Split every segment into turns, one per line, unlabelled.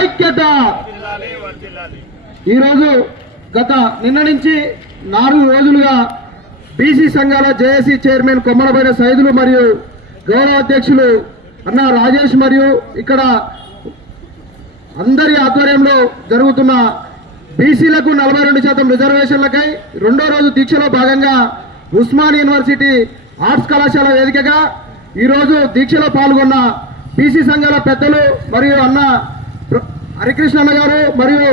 ఐక్యత. ఈరోజు గత నిన్న నుంచి నాలుగు రోజులుగా బీసీ సంఘాల జేఏసీ చైర్మన్ కొమ్మలబైన సైదులు మరియు గౌరవ అధ్యక్షులు అన్న రాజేష్ మరియు ఇక్కడ అందరి ఆధ్వర్యంలో జరుగుతున్న బీసీలకు నలభై రెండు శాతం రిజర్వేషన్లకై రెండో రోజు దీక్షలో భాగంగా ఉస్మాన్ యూనివర్సిటీ ఆర్ట్స్ కళాశాల వేదికగా ఈరోజు దీక్షలో పాల్గొన్న బీసీ సంఘాల పెద్దలు మరియు అన్న హరికృష్ణ అన్న గారు మరియు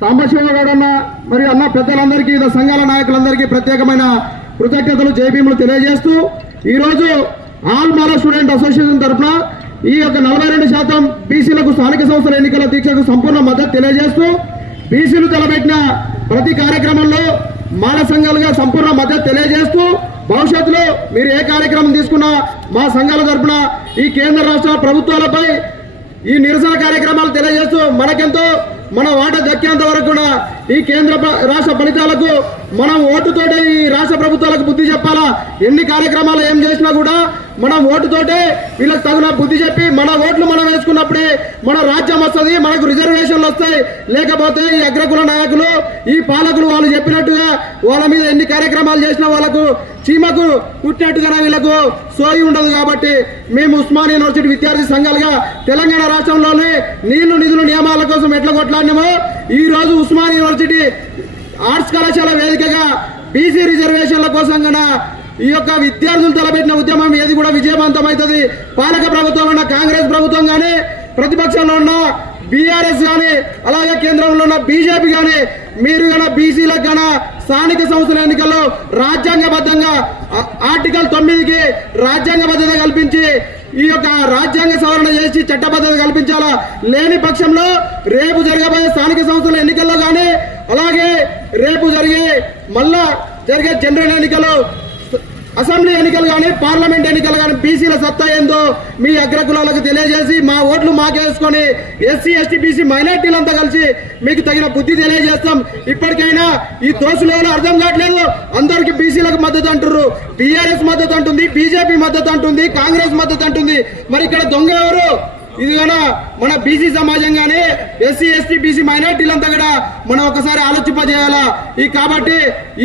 సాంబశివ గౌడ్ అన్న మరియు అన్న పెద్దలందరికీ వివిధ సంఘాల నాయకులందరికీ ప్రత్యేకమైన కృతజ్ఞతలు జైభీములు తెలియజేస్తూ ఈరోజు ఆల్ మాలా స్టూడెంట్ అసోసియేషన్ తరఫున ఈ యొక్క నలభై రెండు శాతం బీసీలకు స్థానిక సంస్థల ఎన్నికల దీక్షకు సంపూర్ణ మద్దతు తెలియజేస్తూ బీసీలు తలపెట్టిన ప్రతి కార్యక్రమంలో మాల సంఘాలుగా సంపూర్ణ మద్దతు తెలియజేస్తూ భవిష్యత్తులో మీరు ఏ కార్యక్రమం తీసుకున్నా మా సంఘాల తరఫున ఈ కేంద్ర రాష్ట్ర ప్రభుత్వాలపై ఈ నిరసన కార్యక్రమాలు తెలియజేస్తూ మనకెంతో మన వాట దక్కేంత వరకు కూడా ఈ కేంద్ర రాష్ట్ర ఫలితాలకు మనం ఓటుతోటే ఈ రాష్ట్ర ప్రభుత్వాలకు బుద్ధి చెప్పాలా? ఎన్ని కార్యక్రమాలు ఏం చేసినా కూడా మన ఓటుతోటే వీళ్ళకి తగిన బుద్ధి చెప్పి మన ఓట్లు మనం వేసుకున్నప్పుడే మన రాజ్యం వస్తుంది మనకు రిజర్వేషన్లు వస్తాయి. లేకపోతే ఈ అగ్రకుల నాయకులు ఈ పాలకులు వాళ్ళు చెప్పినట్టుగా వాళ్ళ మీద ఎన్ని కార్యక్రమాలు చేసినా వాళ్ళకు చీమకు పుట్టినట్టుగా వీళ్ళకు సోయి ఉండదు కాబట్టి మేము ఉస్మాన్ యూనివర్సిటీ విద్యార్థి సంఘాలుగా తెలంగాణ రాష్ట్రంలోనే నీళ్ళు నిధులు నియమాల కోసం ఎట్లా కొట్లాడినామో ఈ రోజు ఉస్మాన్ యూనివర్సిటీ ఆర్ట్స్ కళాశాల వేదికగా బీసీ రిజర్వేషన్ల కోసం గన ఈ యొక్క విద్యార్థులు తలపెట్టిన ఉద్యమం ఏది కూడా విజయవంతమవుతుంది. పాలక ప్రభుత్వం ఉన్న కాంగ్రెస్ ప్రభుత్వం కానీ ప్రతిపక్షంలో ఉన్న బీఆర్ఎస్ కానీ అలాగే కేంద్రంలో ఉన్న బీజేపీ కానీ మీరు గన బీసీలకు గన స్థానిక సంస్థల ఎన్నికల్లో రాజ్యాంగబద్ధంగా ఆర్టికల్ తొమ్మిదికి రాజ్యాంగబద్ధత కల్పించి ఈ యొక్క రాజ్యాంగ సవరణ చేసి చట్టబద్ధత కల్పించాలా? లేని పక్షంలో రేపు జరగబోయే స్థానిక సంస్థల ఎన్నికల్లో కానీ అలాగే రేపు జరిగే మళ్ళా జరిగే జనరల్ ఎన్నికలు అసెంబ్లీ ఎన్నికలు కానీ పార్లమెంట్ ఎన్నికలు కానీ బీసీల సత్తా ఏందో మీ అగ్రకులాలకు తెలియజేసి మా ఓట్లు మాకేసుకొని ఎస్సీ ఎస్టీ బీసీ మైనార్టీలంతా కలిసి మీకు తగిన బుద్ధి తెలియజేస్తాం. ఇప్పటికైనా ఈ దోషులు ఎవరు అర్థం కావట్లేదు. అందరికి బీసీలకు మద్దతు అంటున్నారు టీఆర్ఎస్ మద్దతు అంటుంది బీజేపీ మద్దతు అంటుంది కాంగ్రెస్ మద్దతు అంటుంది. మరి ఇక్కడ దొంగ ఎవరు? ఇది కూడా మన బీసీ సమాజం కానీ ఎస్సీ ఎస్టీ బీసీ మైనార్టీలంతా కూడా మనం ఒకసారి ఆలోచింపజేయాలా? ఈ కాబట్టి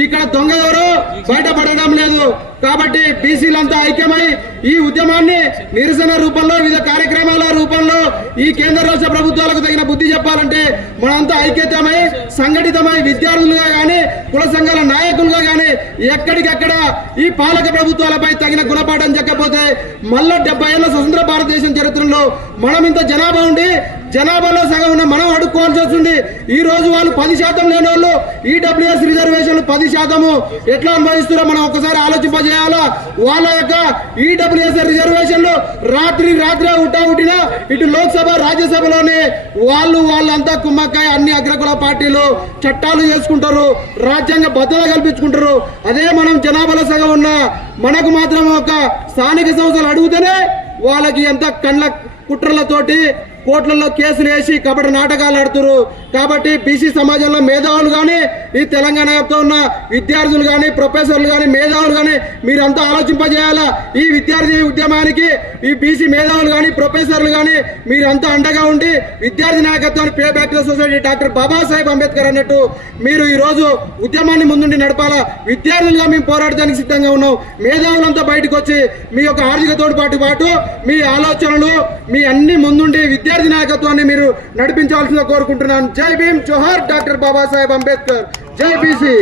ఇక్కడ దొంగ ఎవరు? బయటపడడం లేదు. కాబట్టి బీసీలంతా ఐక్యమై ఈ ఉద్యమాన్ని నిరసన రూపంలో వివిధ కార్యక్రమాల రూపంలో ఈ కేంద్ర రాష్ట్ర ప్రభుత్వాలకు తగిన బుద్ధి చెప్పాలంటే మనంతా ఐక్యతమై సంఘటితమై విద్యార్థులుగా కానీ కుల సంఘాల నాయకులుగా కానీ ఎక్కడికక్కడ ఈ పాలక ప్రభుత్వాలపై తగిన గుణపాఠం చెప్పకపోతే మళ్ళా డెబ్బై ఏళ్ళ స్వతంత్ర భారతదేశం చరిత్రలో మనం ఇంత జనాభా ఉండి జనాభాలో సగం ఉన్న మనం అడుక్కోవాల్సి వస్తుంది. ఈ రోజు వాళ్ళు పది శాతం లేని వాళ్ళు ఈడబ్ల్యూఎస్ రిజర్వేషన్లు పది శాతము ఎట్లా అనుభవిస్తారో మనం ఒకసారి ఆలోచింపజేయాలా? వాళ్ళ యొక్క ఈడబ్ల్యూఎస్ రిజర్వేషన్లు రాత్రి రాత్రి ఉట్టా ఉట్టినా ఇటు లోక్సభ రాజ్యసభలోనే వాళ్ళు వాళ్ళంతా కుమ్మక్కాయ అన్ని అగ్రకుల పార్టీలు చట్టాలు చేసుకుంటారు రాజ్యాంగ భద్రత కల్పించుకుంటారు. అదే మనం జనాభాలో సగం ఉన్న మనకు మాత్రం ఒక స్థానిక సంస్థలు అడిగితేనే వాళ్ళకి ఎంత కండ్ల కుట్రలతోటి కోర్టులలో కేసులు వేసి కబడ్డీ నాటకాలు ఆడుతురు కాబట్టి బీసీ సమాజంలో మేధావులు కానీ ఈ తెలంగాణతో ఉన్న విద్యార్థులు కానీ ప్రొఫెసర్లు కానీ మేధావులు కానీ మీరంతా ఆలోచింపజేయాలా? ఈ విద్యార్థి ఉద్యమానికి ఈ బీసీ మేధావులు కానీ ప్రొఫెసర్లు కానీ మీరంతా అండగా ఉండి విద్యార్థి నాయకత్వాన్ని pay back society. Doctor Babasaheb Ambedkar అన్నట్టు మీరు ఈరోజు ఉద్యమాన్ని ముందుండి నడపాలా? విద్యార్థులుగా మేము పోరాడడానికి సిద్ధంగా ఉన్నాం. మేధావులంతా బయటకు వచ్చి మీ యొక్క ఆర్థిక తోడుపాటు పాటు మీ ఆలోచనలు మీ అన్ని ముందుండి విద్యార్థి నాయకత్వాన్ని మీరు నడిపించాల్సిందిగా కోరుకుంటున్నాను. జై భీమ్ జోహార్ డాక్టర్ బాబాసాహెబ్ అంబేద్కర్. జై బీసీ.